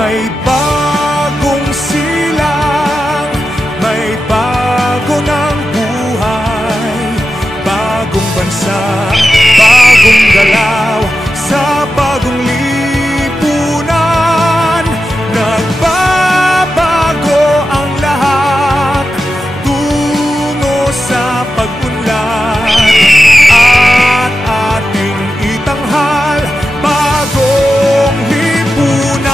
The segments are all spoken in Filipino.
May bagong silang, may bago ng buhay, bagong bansa, bagong galaw, sa bagong lipunan. Nagbabago ang lahat, tungo sa pag-unlad, at ating itanghal bagong lipunan.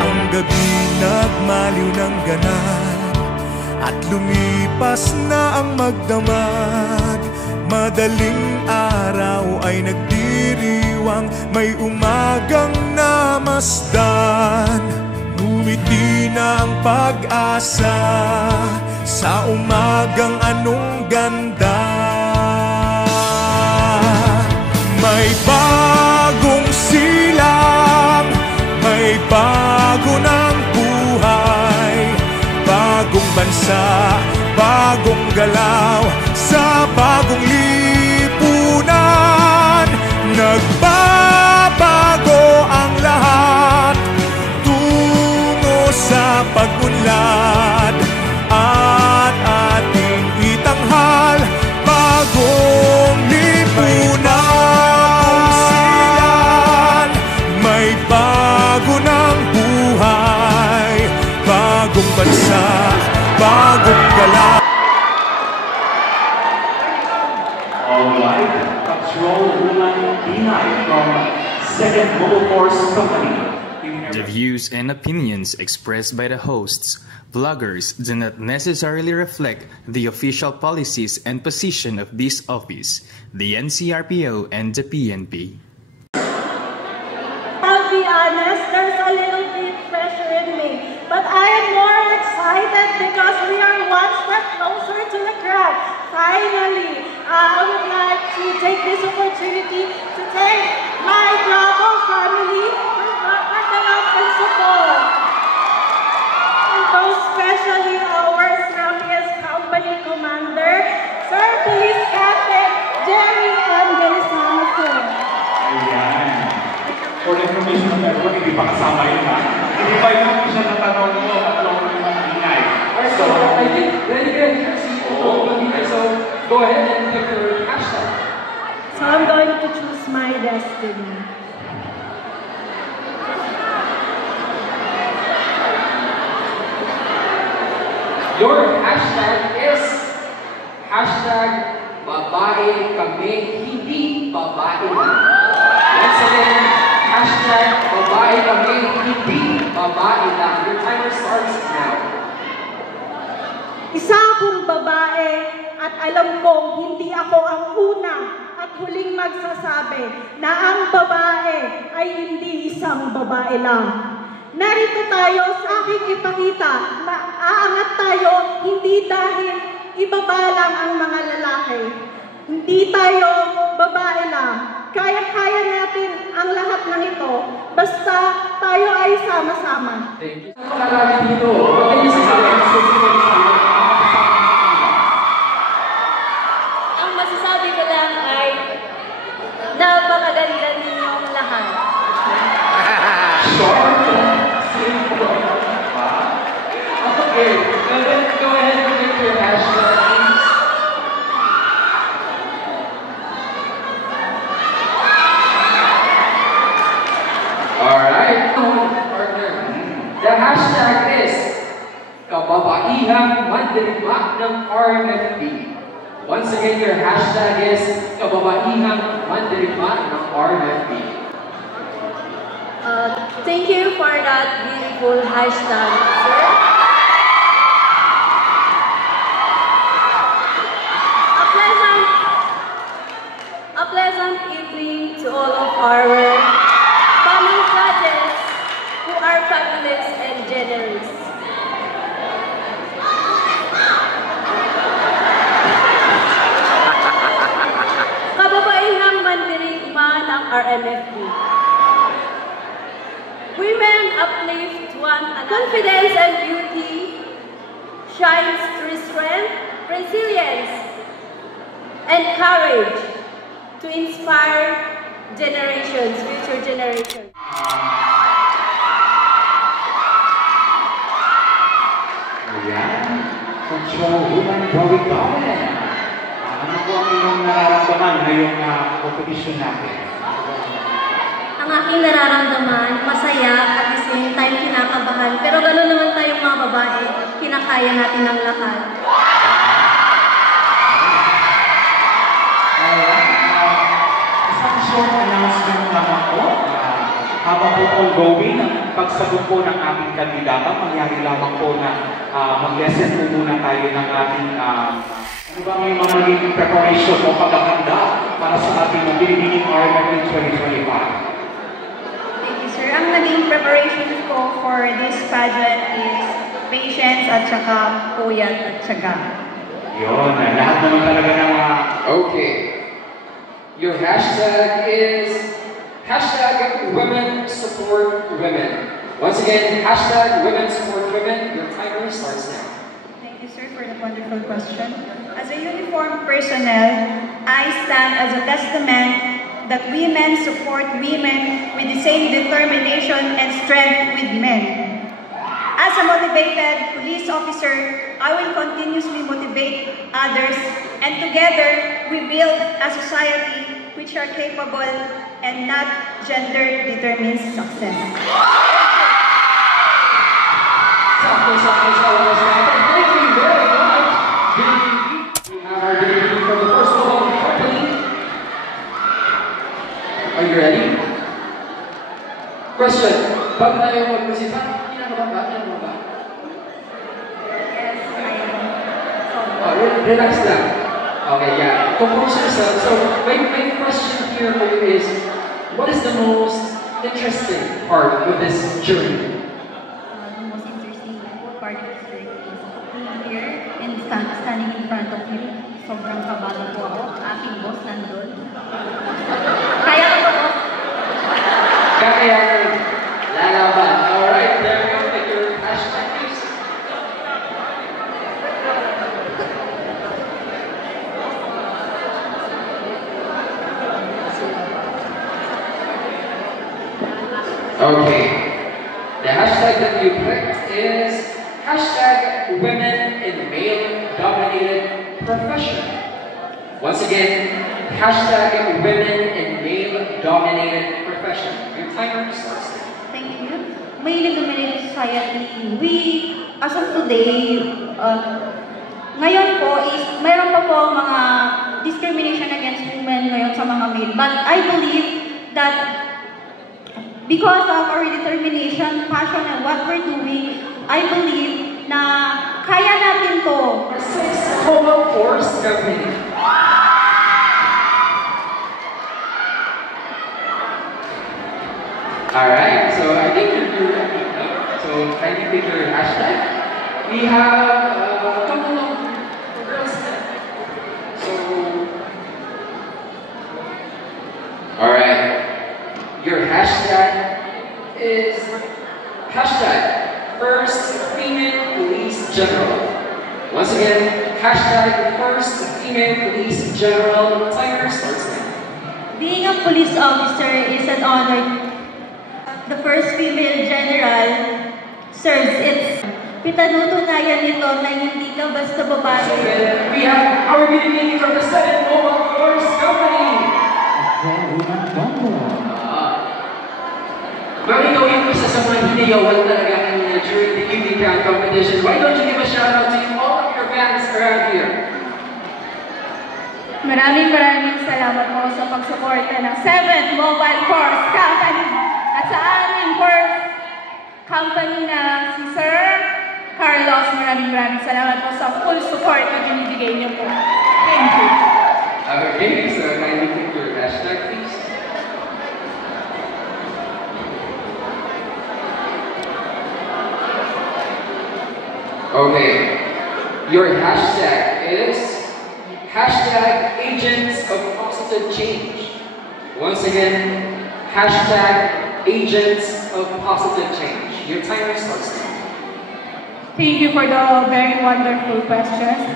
Ang gabi nagmaliw ng ganap, at lumipas na ang magdamag. Madaling araw ay nagdiriwang, may umagang namasdan. Ngumiti na ang pag-asa sa umagang anong ganda. May bagong silang, may bago ng buhay, bagong bansa, bagong galaw, sa bagong lipunan. Nagbabago ang lahat, tungo sa pag-unlad, at ating itanghal bagong lipunan. May bago ng buhay, bagong bansa, bagong galaw. Alright, Patrol Woman Pinay from 2nd Mobile Force Company. The views and opinions expressed by the hosts, vloggers, do not necessarily reflect the official policies and position of this office, the NCRPO, and the PNP. I'll be honest, there's a little bit pressure in me, but I am more excited because we are one step closer to the crowd. Finally, I would like to take this opportunity to thank my Bravo family for the love and support. And most especially our strongest company commander, Sir Police Captain Jerry Angelsato. Ayan. For the information of everyone, hindi pa kasama yun ha. Hindi pa yun siya natanong mo at long naman ingay. So, I think very good to see so go ahead and pick your hashtag. So I'm going to choose my destiny. Your hashtag is hashtag babae kami, hindi babae lang. Once again, hashtag babae kami, hindi babae lang. Your timer starts now. Isa akong babae at alam kong hindi ako ang una at huling magsasabi na ang babae ay hindi isang babae lang. Narito tayo sa aking ipakita na aangat tayo hindi dahil ibaba lang ang mga lalaki. Hindi tayo babae lang. Kaya-kaya natin ang lahat ng ito basta tayo ay sama-sama. Thank you. Sa mga lalaki dito, what can you say? Ang masasabi ko lang ay napakaganda ninyong lahat. Sure. Okay, let's go ahead and pick your hashtag, please. Alright, partner. The hashtag is Kababaihang Mandirigma ng RMFP. Once again, your hashtag is Kababaihang Mandirigma ng RMFP. Thank you for that beautiful hashtag, sir. A pleasant evening to all of our fellow judges who are fabulous and generous. Kababaihang Mandirigma ng RMFP. Women uplift one another. Confidence and beauty shines through strength, resilience, and courage to inspire generations, future generations. Ayan. Control Woman Going Government. Ano po ang inyong nararamdaman ngayong competition natin? Ang aking nararamdaman, masaya at the same time kinakabahan. Pero gano'n naman tayong mga babae, kinakaya natin ang lahat. Isang short announcement naman po. Habang po ongoing ang pagsagot po ng ating kandidata, mangyari lamang po na mag-lesson po muna tayo ng ating ano ba may mga naging preparation o paghahanda para sa ating Binibining RMF 2025? Thank you, sir. Ang naging preparation ko for this pageant is patience at saka puyat at saka. Yun, lahat naman talaga ng Okay. Your hashtag is hashtag women support women. Once again, hashtag women support women. Your timer starts now. Thank you, sir, for the wonderful question. As a uniformed personnel, I stand as a testament that women support women with the same determination and strength with men. As a motivated police officer, I will continuously motivate others, and together we build a society which are capable and not gender determines success. Thank you very much. We have our debut from the first mobile company. Are you ready? Question. Bago tayo mag-musita, kinakabahan ba? Yes, I am. Oh, relax lang. Okay, yeah. Compose yourself. So, my question here for you is, what is the most interesting part of this journey? The most interesting part of this journey is being here and standing in front of you. Sobrang kabado po ako. Aking boss nandun. Kaya ko po. Kakayanan. Lalaban. Alright, there we go. Take your hashtag, please. Okay. The hashtag that you picked is hashtag women in male-dominated profession. Once again, hashtag women in male-dominated profession. Your timer starts now. Thank you. Male-dominated society, we, as of today, ngayon po is, mayroon pa po mga discrimination against women ngayon sa mga male. But I believe that because of our determination, passion, and what we're doing, I believe na kaya natin to. 6 Cobalt Force Company. Alright, so I think you're ready. So can you pick your hashtag? We have a couple of girls there. So, alright. Your hashtag is hashtag first female police general. Once again, hashtag first female police general. Timer starts now. Being a police officer is an honor. The first female general serves its pitanutunayan nito na hindi ka basta babae. We have our meeting from the 7 Mobile Force Company. Bakit ikaw yung isa sa mga hiniyawan talaga kanina during the Indie Crown competition? Why don't you give a shout out to all of your fans around here? Maraming salamat po sa pagsuporta ng 7th Mobile Force Company at sa aming first company na si Sir Carlos. Maraming salamat po sa full support na binibigay niyo po. Thank you. Okay, so kindly pick your hashtag, please. Okay, your hashtag is hashtag agents of positive change. Once again, hashtag agents of positive change. Your timer starts now. Thank you for the very wonderful questions.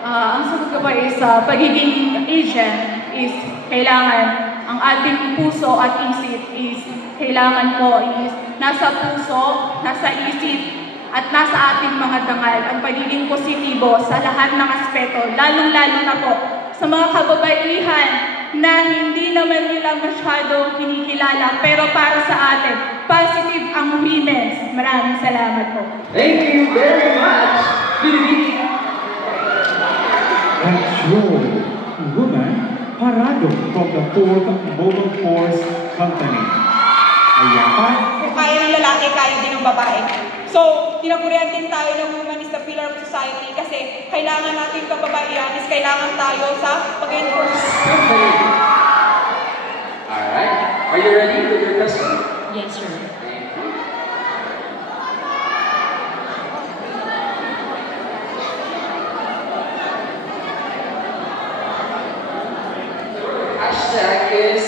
Ang sagot ko ko pa is pagiging agent is kailangan ang ating puso at isip is kailangan po is nasa puso, nasa isip, at nasa ating mga dangal ang pagiging positibo sa lahat ng aspeto, lalong-lalo na po sa mga kababaihan na hindi naman nila masyado kinikilala, pero para sa atin, positive ang women. Maraming salamat po. Thank you very much, Binibini. That's true. Woman, Parado from the 4th Mobile Force Company. Ayapa? Kung kaya ng lalaki, kaya din ng babae. So, tinagurian din tayo ng woman is the pillar of society kasi kailangan natin kababaihan is kailangan tayo sa pag-enforce. Alright. Are you ready with your question? Yes, sir. Hashtag is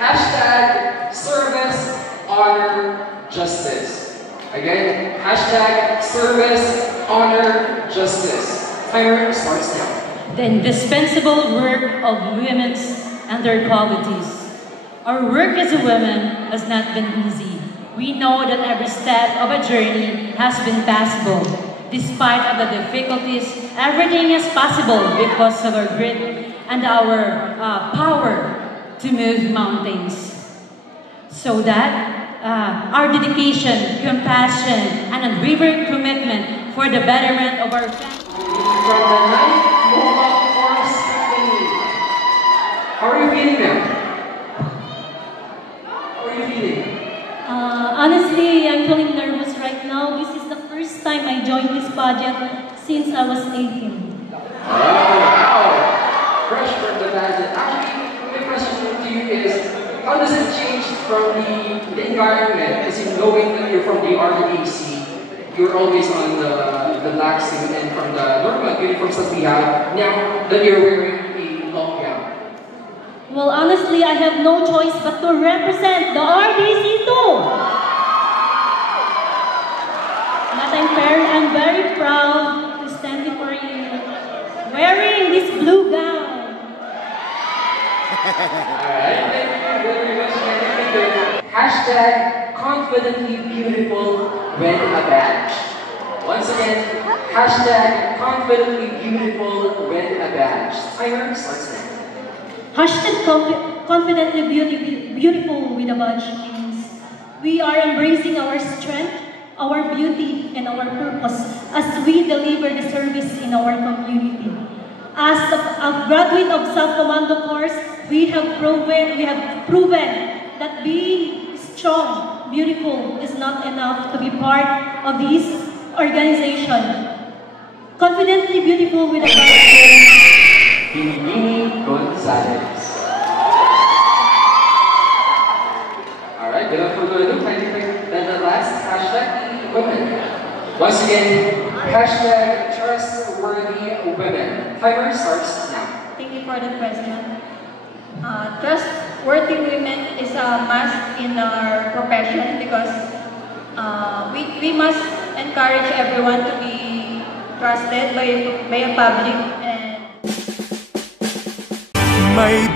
hashtag service, honor, justice. Again, hashtag service, honor, justice. Timer starts now. The indispensable work of women and their qualities. Our work as a woman has not been easy. We know that every step of a journey has been passable. Despite of the difficulties, everything is possible because of our grit and our power to move mountains. So that our dedication, compassion, and unwavering commitment for the betterment of our family. From the 9th Mobile Force Company. How are you feeling now? How are you feeling? Honestly, I'm feeling nervous right now. This is the first time I joined this project since I was 18. Wow! Fresh from the pageant. Actually, my question to you is, how does it change from the environment? As in knowing that you're from the RDAC, you're always on the black suit and from the normal uniforms that we have, now that you're wearing a long gown. Well, honestly, I have no choice but to represent the RDC too. But I'm very proud to stand before you wearing this blue gown. Alright, thank you very much. Hashtag confidently beautiful with a badge. Once again, hashtag confidently beautiful with a badge. Timer starts now. Hashtag confidently beautiful with a badge means we are embracing our strength, our beauty, and our purpose as we deliver the service in our community. As a graduate of South Commando course, we have proven that being strong, beautiful is not enough to be part of this organization. Confidently beautiful with a badge. Binibini Gonzalez. Alright, without further ado, then the last hashtag women. Once again, hashtag trustworthy women. Timer starts now. Thank you for the question. Trustworthy women is a must in our profession because we must encourage everyone to be trusted by a public and May